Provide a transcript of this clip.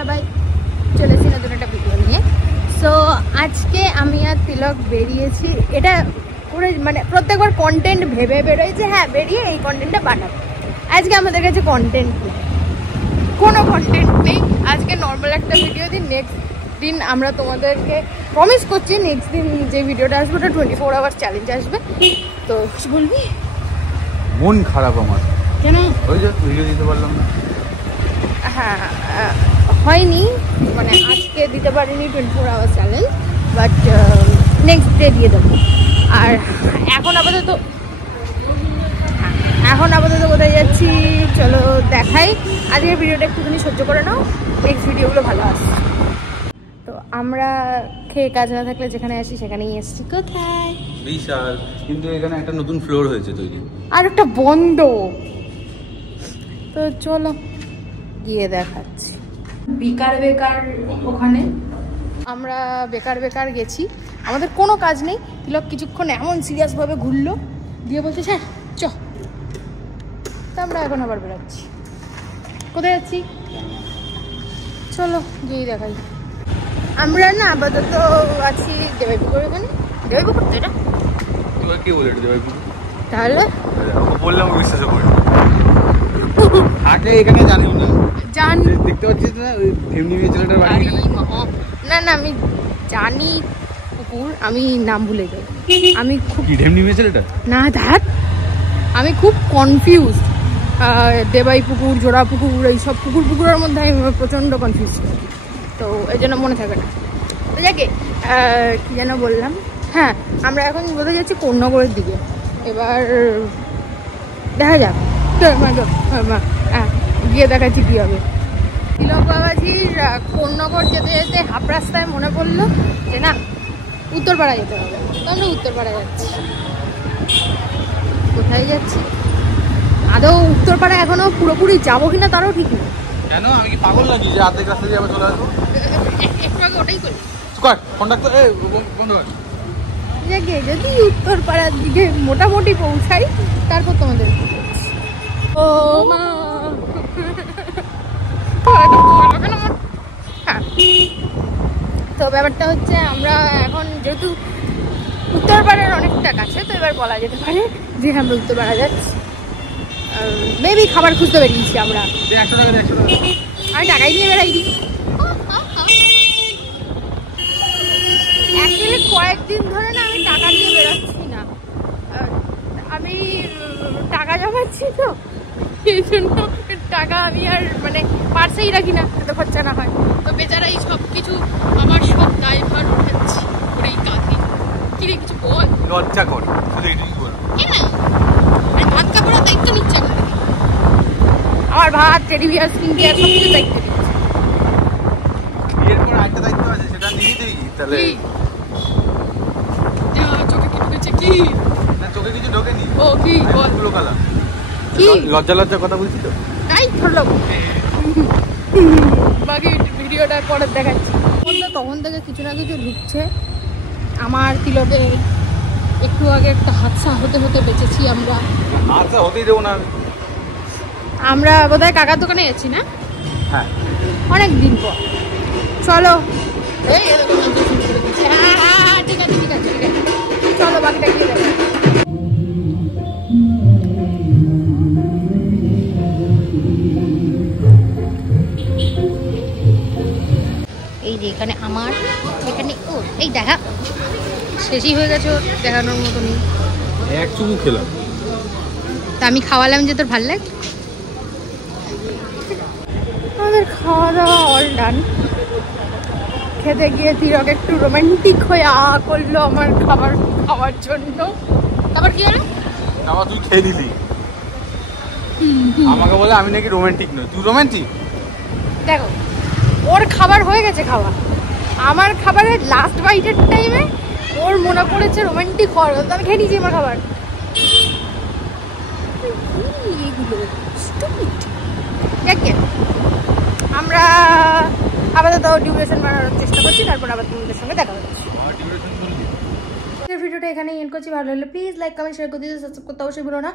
সবাই, চলেছি নতুন একটা ভিডিও নিয়ে। সো আজকে আমি আর তিলক বেরিয়েছি, এটা পুরো মানে প্রত্যেকবার কন্টেন্ট ভেবে বেরোয় যে হ্যাঁ বেরিয়ে এই কন্টেন্টটা বানাবো। আজকে আমাদের কাছে কন্টেন্ট নেই, কোনো কন্টেন্ট নেই। আজকে নর্মাল একটা ভিডিও দিন, নেক্সট দিন আমরা তোমাদেরকে প্রমিস করছি নেক্সট দিন যে ভিডিওটা আসবে ওটা 24 আওয়ার্স চ্যালেঞ্জ আসবে। তো কিছু বলবি? মন খারাপ আমার, কেন? ওই যে ভিডিও দিতে পারলাম না। হ্যাঁ হয়নি, মানে আজকে দিতে পারিনি 24 hours challenge, but next day দিয়ে দেবো। আর এখন আপাতত কোথায় যাচ্ছি চলো দেখাই। আজকের ভিডিওটা একটুখানি সহ্য করে নাও, নেক্সট ভিডিওগুলো ভালো আসছে। তো আমরা খেয়ে কাজ না থাকলে যেখানে আসি সেখানেই এসছি। কোথায়? বিশাল, কিন্তু এখানে একটা নতুন ফ্লোর হয়েছে তৈরি, আর একটা বন্ধ। তো চলো গিয়ে দেখাচ্ছি। বেকার ওখানে আমরা বেকার গেছি, আমাদের কোনো কাজ নেই। তিলক কিছুক্ষণ এমন সিরিয়াসভাবে ঘুরলো, দিয়ে বলছে স্যার চ। তো আমরা এখন আবার বেরোচ্ছি। কোথায় যাচ্ছি চলো গিয়ে দেখাই। আমরা না আপাতত আছি দেবাইপুকুর। এখানে দেবাইপুকুর তো এটা, এবার কে বলে এটা দেবাইপুকুর? তাহলে বললাম বিশ্বাস করি আগে এখানে জানিও না, জান দেখতে পাচ্ছিস না ওই ঢেমনি মেয়ে ছেলেটার বাড়ি? না আমি জানি পুকুর, আমি নাম ভুলে যাই। আমি খুব কি ঢেমনি মেয়ে ছেলেটা? না দেখ, আমি খুব কনফিউজ। দেবাই পুকুর, জোড়া পুকুর, এইসব পুকুরের মধ্যে আমি প্রচণ্ড কনফিউজ, তো এই জন্য মনে থাকে না। তো যাকে কি যেন বললাম, হ্যাঁ আমরা এখন বোঝা যাচ্ছি কোন্নগরের দিকে। এবার দেখা যাক, গিয়ে দেখাচ্ছি কী হবে। তিলক বাবাজির কোন্নগর যেতে যেতে হাফ রাস্তায় মনে পড়লো যে না উত্তরপাড়া যেতে হবে। তো আমরা উত্তরপাড়া যাচ্ছি। কোথায় যাচ্ছি আদৌ উত্তরপাড়া এখনো পুরোপুরি যাবো কিনা তারও ঠিক নেই। কেন, আমি কি পাগল নাকি যে আর্ধেক রাস্তা দিয়ে আবার চলে আসবো? একটু আগে ওটাই করি। যদি উত্তরপাড়ার দিকে মোটামুটি পৌঁছাই তারপর তোমাদের ও মা। তো ব্যাপারটা হচ্ছে আমরা এখন যেহেতু উত্তরপাড়ার অনেকটা কাছে, তো এবার বলা যেতে পারে যে আমরা উত্তরপাড়া যাচ্ছি। মেবি খাবার খুঁজতে বেরিয়েছি আমরা। 100 টাকা আমি টাকাই নিয়ে বেড়াইনি। অ্যাকচুয়ালি কয়েকদিন ধরে না আমি টাকা নিয়ে বেরোচ্ছি না, আমি টাকা জমাচ্ছি, তো এই জন্য টাকা আমি আর মানে পার্সেই রাখি না, এত খরচা না হয়। তো বেচারা এই সব কিছু আমার সব দায়ভার উঠাচ্ছি ওই কাঁধে। কি রে কিছু বল, লজ্জা কর শুধু এটাই বল। ভাত কাপড়ের দায়িত্ব নিচ্ছে আমার, ভাত টেডি বিয়ার স্কিন কেয়ার সব কিছু দায়িত্ব নিচ্ছে। বিয়ের পর একটা দায়িত্ব আছে, সেটা নিয়ে দিই তাহলে। চোখে কি ঢুকেছে? কি না চোখে কিছু ঢোকেনি। ও কি বল? পুরো কালা। কি লজ্জা কথা বলছি তো, তাই ধরলো। বাকি ভিডিওটা পরে দেখাচ্ছি। তখন থেকে কিছু না কিছু ঢুকছে। আমার তিলকের একটু আগে একটা হাদসা হতে বেঁচেছি আমরা। হাদসা হতেই দেবো না। আমরা বোধহয় কাকার দোকানে যাচ্ছি না? হ্যাঁ অনেক দিন পর। চলো ঠিক আছে চলো বাকিটা গিয়ে দেখো। এই যে এখানে আমার, এখানে ও এই দেখা শেষই হয়ে গেছে, ওর দেখানোর মতো নেই। এক চুমু খেলাম, তা আমি খাওয়ালাম যে তোর ভাল লাগে। আমাদের খাওয়া দাওয়া অল ডান। খেতে গিয়ে তিলক একটু রোমান্টিক হয়ে করলো আমার খাবার খাওয়ার জন্য। তারপর কি হলো? খাবার তুই খেয়ে দিলি, আমাকে বলে আমি নাকি রোমান্টিক নই। তুই রোমান্টিক? দেখো ওর খাবার হয়ে গেছে খাওয়া, আমার খাবারের লাস্ট বাইটের টাইমে ওর মনে পড়েছে রোমান্টিক হওয়ার কথা। আমি খেয়ে নিয়েছি আমার খাবার। আমরা আপাতত ডিউরেশন বানানোর চেষ্টা করছি, তারপর আবার তোমাদের সঙ্গে দেখা হচ্ছে। ভিডিওটা এখানে এন্ড করছি। ভালো হলে প্লিজ লাইক কমেন্ট শেয়ার করে দিতে, সাবস্ক্রাইব করতে অবশ্যই ভুলো না।